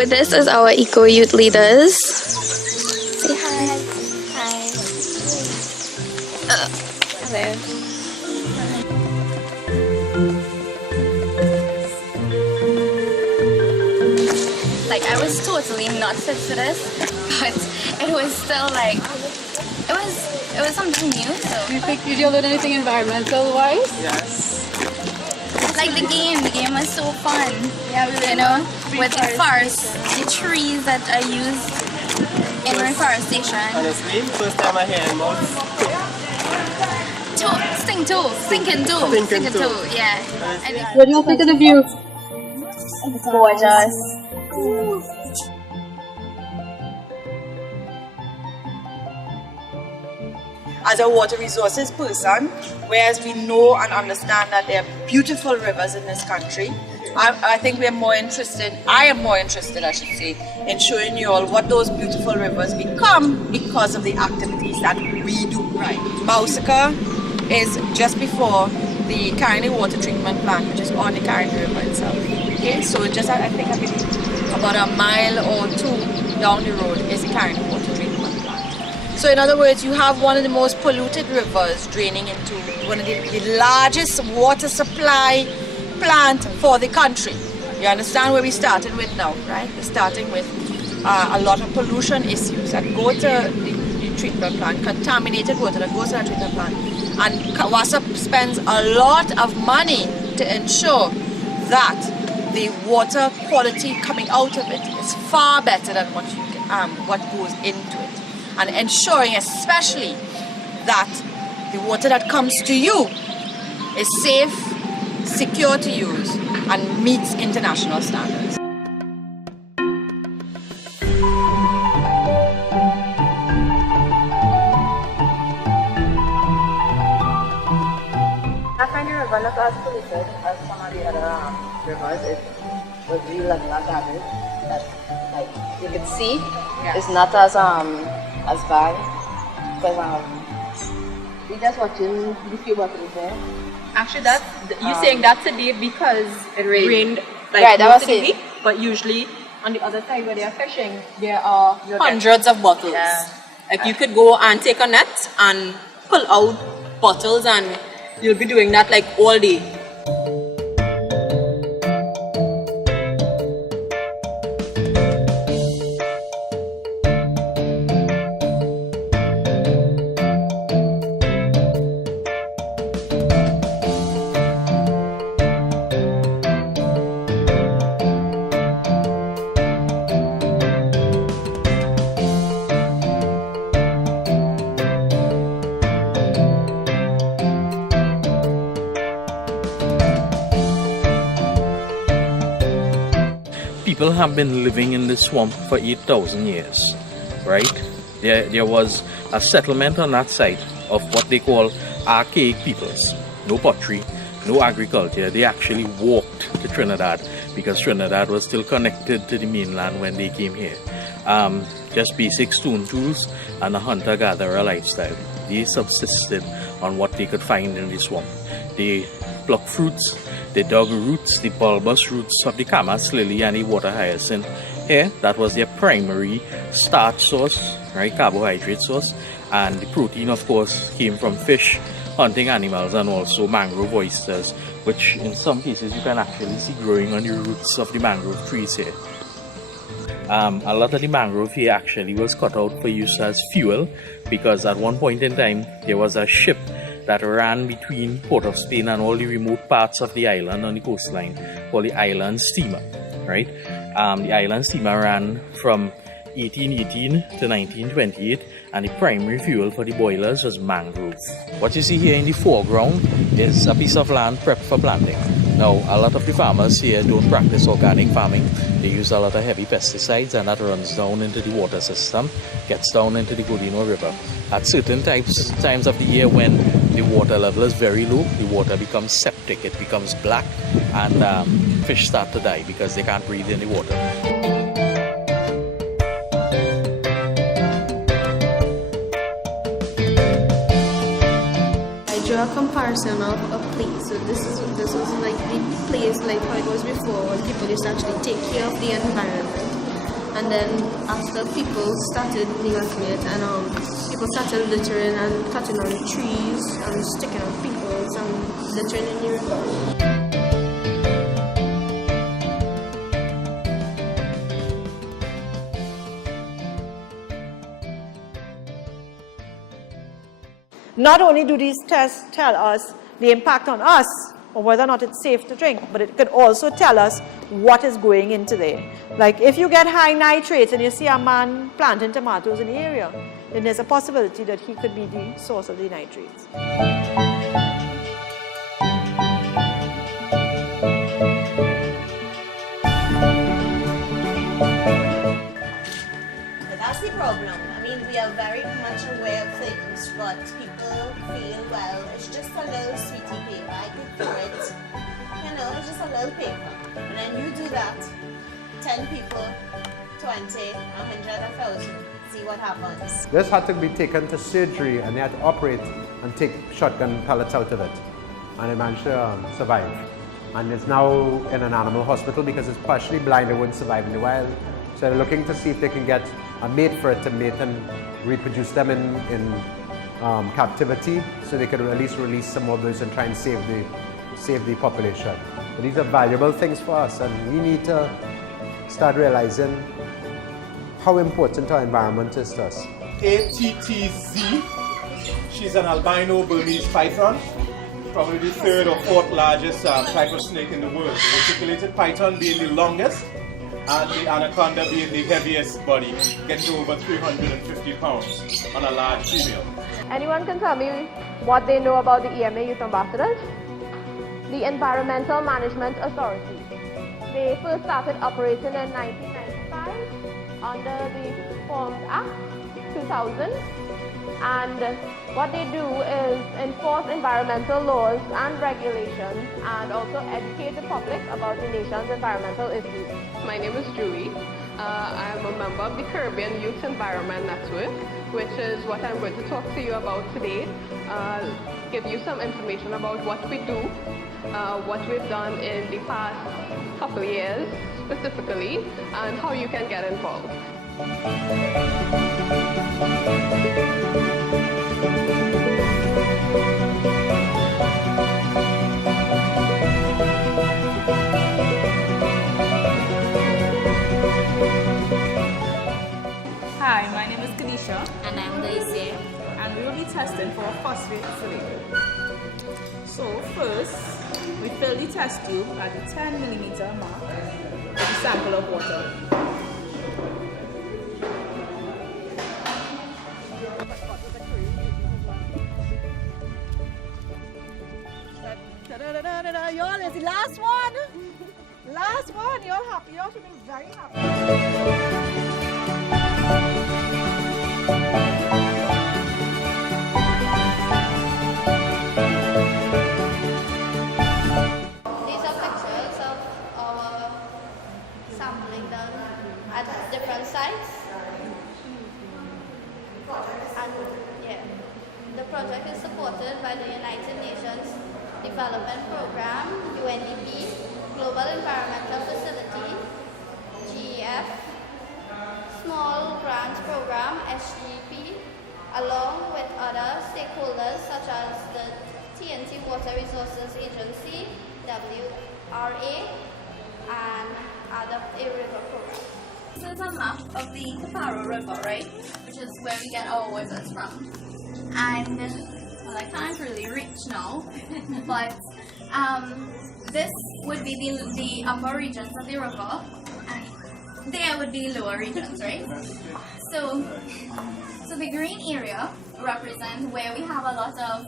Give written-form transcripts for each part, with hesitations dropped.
So this is our Eco Youth leaders. Say hi. Hi. Hello. Like, I was totally not fit for this, but it was still like, it was something new. So Did you learn anything environmental wise? Yes. like the game was so fun. Yeah, you know, with the forest, the trees that are used in reforestation. Honestly, first time I hear about Stinking too. Yeah. I think What do you think of the view? it's gorgeous. As a water resources person, whereas we know and understand that there are beautiful rivers in this country, I think I am more interested, I should say, in showing you all what those beautiful rivers become because of the activities that we do. Right. Mausaka is just before the Caroni water treatment plant, which is on the Caroni River itself. Okay, so just I think about a mile or two down the road is the Caroni water treatment plant. So in other words, you have one of the most polluted rivers draining into one of the largest water supply plant for the country. You understand where we started with now, right? We're starting with a lot of pollution issues that go to the treatment plant, contaminated water that goes to the treatment plant. And Kawasa spends a lot of money to ensure that the water quality coming out of it is far better than what goes into it. And ensuring especially that the water that comes to you is safe, secure to use, and meets international standards. I find the river not as polluted as some of the other rivers. It was really like garbage that like you could see. Yeah. It's not as bad because we just watching the few bottles there. Actually, you're saying that today because it rained like right, that was it. week, but usually on the other side where they are fishing, there are hundreds of bottles. Yeah. Like you could go and take a net and pull out bottles, and you'll be doing that like all day. People have been living in this swamp for 8,000 years, right? There was a settlement on that site of what they call archaic peoples. No pottery, no agriculture. They actually walked to Trinidad because Trinidad was still connected to the mainland when they came here. Just basic stone tools and a hunter-gatherer lifestyle. They subsisted on what they could find in the swamp. They plucked fruits, they dug roots, the bulbous roots of the camas lily and the water hyacinth. Here, that was their primary starch source, right, carbohydrate source, and the protein, of course, came from fish, hunting animals, and also mangrove oysters, which in some cases you can actually see growing on the roots of the mangrove trees here. A lot of the mangrove here actually was cut out for use as fuel because at one point in time there was a ship that ran between Port of Spain and all the remote parts of the island on the coastline called the Island Steamer, right? The Island Steamer ran from 1818 to 1928, and the primary fuel for the boilers was mangrove. What you see here in the foreground is a piece of land prepped for planting. Now, a lot of the farmers here don't practice organic farming. They use a lot of heavy pesticides, and that runs down into the water system, gets down into the Godino River. At certain times of the year when the water level is very low, the water becomes septic, it becomes black, and fish start to die because they can't breathe in the water. Draw a comparison of a place. So this was like the place like how it was before when people used to actually take care of the environment. And then after people started neglecting it, and people started littering and cutting on the trees and sticking on peoples and littering in the river. Not only do these tests tell us the impact on us or whether or not it's safe to drink, but it could also tell us what is going into there. Like if you get high nitrates and you see a man planting tomatoes in the area, then there's a possibility that he could be the source of the nitrates. That's the problem. I mean, we are very much aware of things, but people feel, well, it's just a little sweetie paper. I could do it. You know, it's just a little paper. And then you do that, 10 people, 20, 100, 1,000. See what happens. This had to be taken to surgery and they had to operate and take shotgun pellets out of it. And it managed to survive. And it's now in an animal hospital because it's partially blind, it wouldn't survive in the wild. So they're looking to see if they can get a mate for it to mate and reproduce them in captivity, so they could at least release some more birds and try and save the population. But these are valuable things for us, and we need to start realizing how important our environment is to us. ATTZ, she's an albino Burmese python, probably the third or fourth largest type of snake in the world. The reticulated python being the longest, and the anaconda being the heaviest body, getting to over 350 pounds on a large female. Anyone can tell me what they know about the EMA Youth Ambassadors? The Environmental Management Authority. They first started operating in 1995 under the Forms Act 2000. And what they do is enforce environmental laws and regulations and also educate the public about the nation's environmental issues. My name is Julie. I am a member of the Caribbean Youth Environment Network, which is what I'm going to talk to you about today. Give you some information about what we do, what we've done in the past couple of years specifically, and how you can get involved. Hi, my name is Kanisha. And I'm Daisy. And we will be testing for phosphate filling. So first, we fill the test tube at the 10mm mark with a sample of water. Y'all, it's the last one. Last one. Y'all happy? Y'all should be very happy. These are pictures of our sampling done at different sites. And yeah, the project is supported by the United Nations Development Program, UNDP, Global Environmental Facility, GEF, Small Grants Program, SGP, along with other stakeholders such as the TNT Water Resources Agency, WRA, and other river programs. This is a map of the Caparo River, right? Which is where we get our waters from. And well, I can't really reach now, but this would be the upper regions of the river, and there would be lower regions, right? So the green area represents where we have a lot of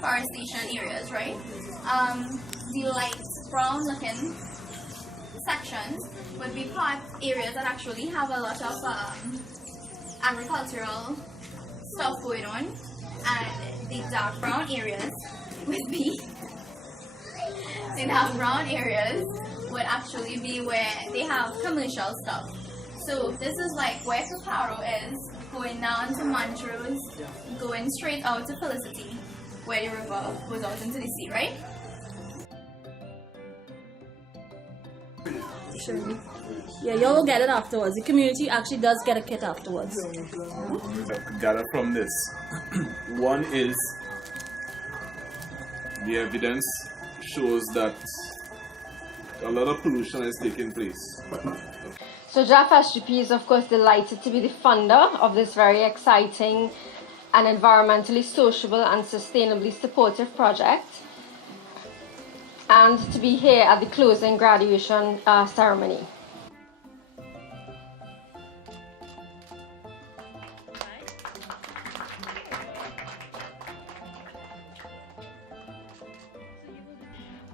forestation areas, right? The light brown looking sections would be areas that actually have a lot of agricultural stuff going on, and the dark brown areas would be would actually be where they have commercial stuff. So this is like where Caparo is, going down to Montrose, going straight out to Felicity, where the river goes out into the sea, right? distribution. Yeah, y'all will get it afterwards. The community actually does get a kit afterwards. Gather from this. One is the evidence shows that a lot of pollution is taking place. So JAF SGP is of course delighted to be the funder of this very exciting and environmentally sociable and sustainably supportive project, and to be here at the closing graduation ceremony.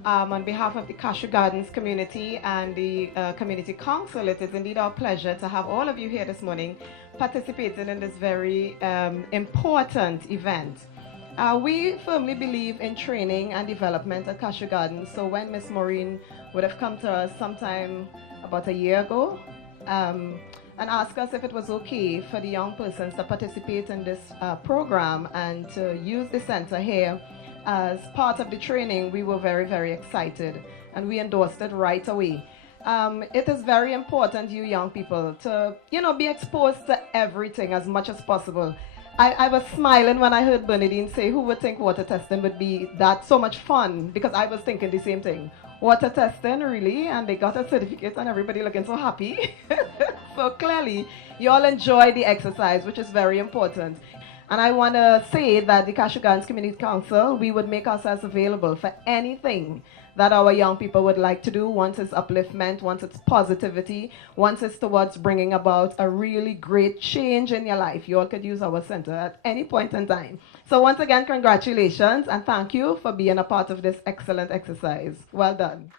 On behalf of the Cashew Gardens community and the Community Council, it is indeed our pleasure to have all of you here this morning participating in this very important event. We firmly believe in training and development at Cashew Gardens, so when Miss Maureen would have come to us sometime about a year ago and asked us if it was okay for the young persons to participate in this program and to use the center here as part of the training, we were very, very excited and we endorsed it right away. It is very important, you young people, to, be exposed to everything as much as possible. I was smiling when I heard Bernadine say, who would think water testing would be that so much fun? Because I was thinking the same thing. Water testing, really? And they got a certificate and everybody looking so happy. So clearly, you all enjoy the exercise, which is very important. And I want to say that the Cashew Gardens Community Council, we would make ourselves available for anything that our young people would like to do. Once it's upliftment, once it's positivity, once it's towards bringing about a really great change in your life. You all could use our center at any point in time. So once again, congratulations and thank you for being a part of this excellent exercise. Well done.